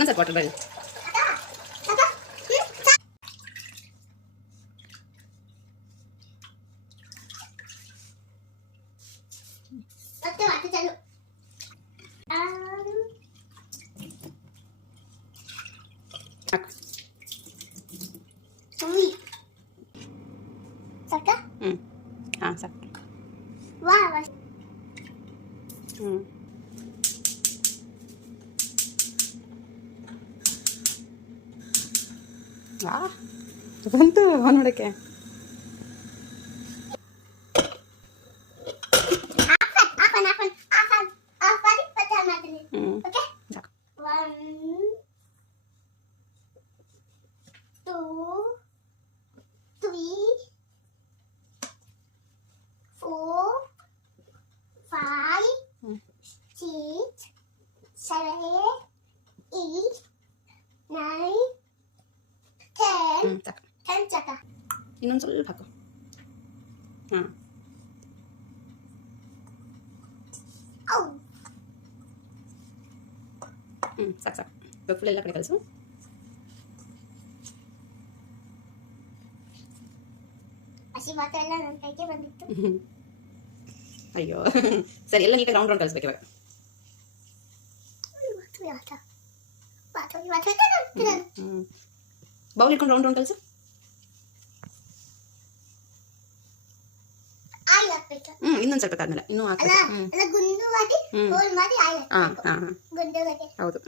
ಇನ್ನೊಂದು ಸ್ವಲ್ಪ ವಾಟರ್ ಬೇಡ. ಹಾಂ ಸಾಕು. ಬಂತು ನೋಡಕ್ಕೆ. ಇನ್ನೊಂದು ಸ್ವಲ್ಪ ಹಾಕು. ಹಾಂ ಸಾಕು ಸಾಕು. ಇವಾಗ ಫುಲ್ ಎಲ್ಲ ಕಡೆ ಕಲಿಸು. ಅಯ್ಯೋ ಸರಿ, ಎಲ್ಲ ನೀಟಾಗಿ ರೌಂಡ್ ರೌಂಡ್ ಕಲಿಸ್ಬೇಕು ಇವಾಗ. ಬೌಲ್ ಇಟ್ಕೊಂಡು ರೌಂಡ್ ರೌಂಡ್ ಕಲಿಸು. ಇನ್ನೊಂದು ಸ್ವಲ್ಪ ಆದ್ಮೇಲೆ ಇನ್ನೂ ಹೌದು.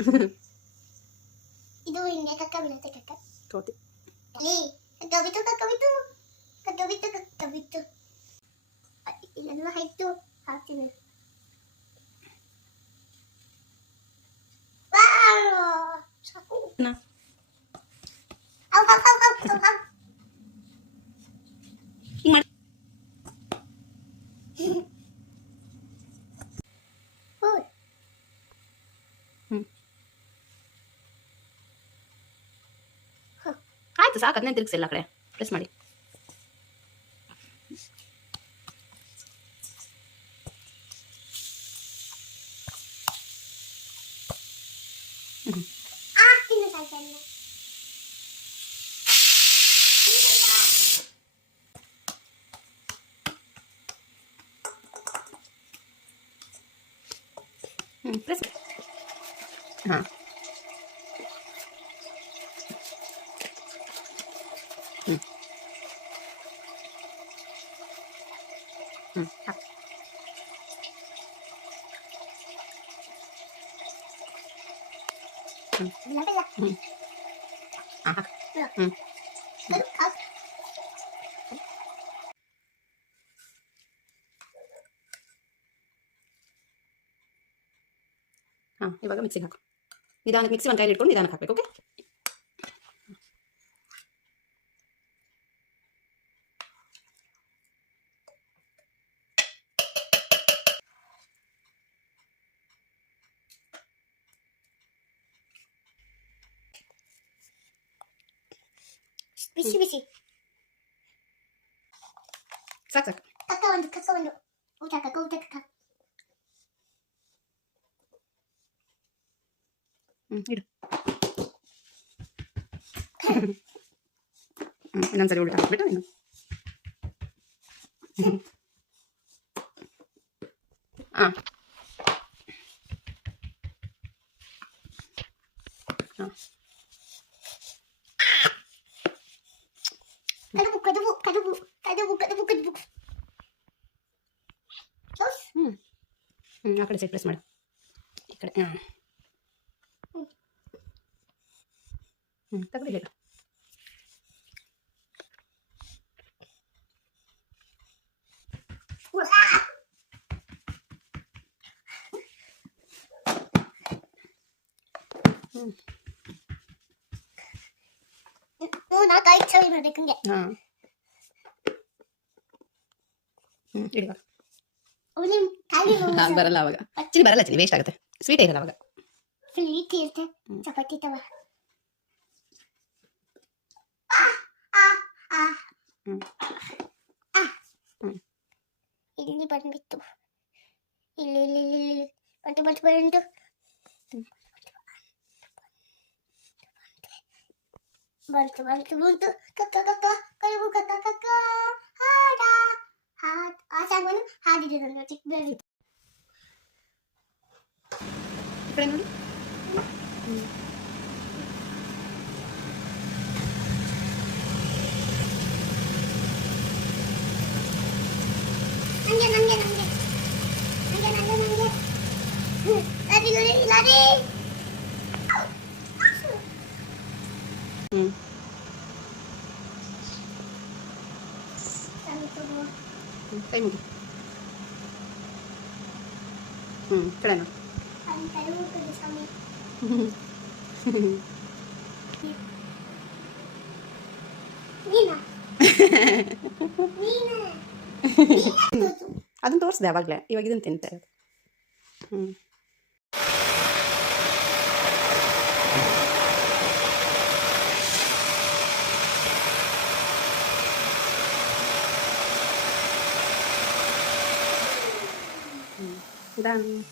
ಇದು ಹಿಂಗೆ ಕಕ್ಕ ಬೀಳುತ್ತೆ. ಕಕ್ಕ ತೋತಿ ಕಕ್ಕ ಬಿತ್ತು ಇಲ್ಲೆಲ್ಲ ಆಯ್ತು. ಹಾಕ್ತೀನಿ. ಸಾಕು. ಆಯ್ತು ಸಾಕು. ಅದನ್ನೇ ತಿರುಗಿಸಿ ಎಲ್ಲ ಕಡೆ ಪ್ರೆಸ್ ಮಾಡಿ. ಪ್ರೆಸ್. ಹಾಂ ಇವಾಗ ಮಿಕ್ಸಿಗೆ ಹಾಕು. ನಿಧಾನಕ್ಕೆ ಮಿಕ್ಸಿ ಒಂದು ಕೈಲಿ ಇಟ್ಕೊಂಡು ನಿಧಾನಕ್ಕೆ ಹಾಕಬೇಕು. ಓಕೆ. ಬಿಸಿ ಬಿಸಿ ಸಾಕು ಸಾಕು. ಕಕ್ಕ ಒಂದು ಊಟ ಕಕ್ಕ. ಇಡು. ಇನ್ನೊಂದ್ಸರಿ ಉಲ್ಟಾ ಹಾಕ್ಬಿಟ್ಟು ಇನ್ನು ಹಾಂ ಹಾಂ ಆ ಕಡೆ ಸೈಡ್ ಪ್ರೆಸ್ ಮಾಡು. ಈ ಕಡೆ ತಗೊಳ್ಳಿ. ಹಾಂ ಇಡುವ. ಬರಲ್ಲ ಅವಾಗ. ಚಿಲಿ ಬರಲ್ಲ. ಚಿಲಿ ವೇಸ್ಟ್ ಆಗುತ್ತೆ. ಸ್ವೀಟ್ ಇರಲ್ಲ ಅವಾಗ. ಸ್ವೀಟ್ ಇರುತ್ತೆ. ಚಪಾತಿ ತವ ಇಲ್ಲಿ ಬಂದ್ಬಿಟ್ಟು ಇಲ್ಲಿ ಬಂತು ಬಂತು ಕಕ್ಕ ಕಕ್ಕ ಕಲಬು ಕಕ್ಕ ಕಕ್ಕ ಹಾಡ ಆ ಸಾಂಗನ್ನು ಹಾಡಿದೆ ನನ್ನ ಚಿಕ್ಕ ಬೇಬಿ. ಈ ಕಡೆ ನೋಡಿ. ನಂಗೆ ನಂಗೆ ನಂಗೆ ನಂಗೆ ನಂಗೆ ನಂಗೆ ಲಾರಿ ಲಾರಿ ಲಾರಿ. ಹ್ಞೂ ಕೈ ಮುಗಿ. ಕಡೆ ನೋಡಿ. ಅದನ್ನು ತೋರಿಸ್ದೆ ಆವಾಗಲೇ, ಇವಾಗ ಇದನ್ನು ತಿಂತೆ. ಹ್ಞೂ done.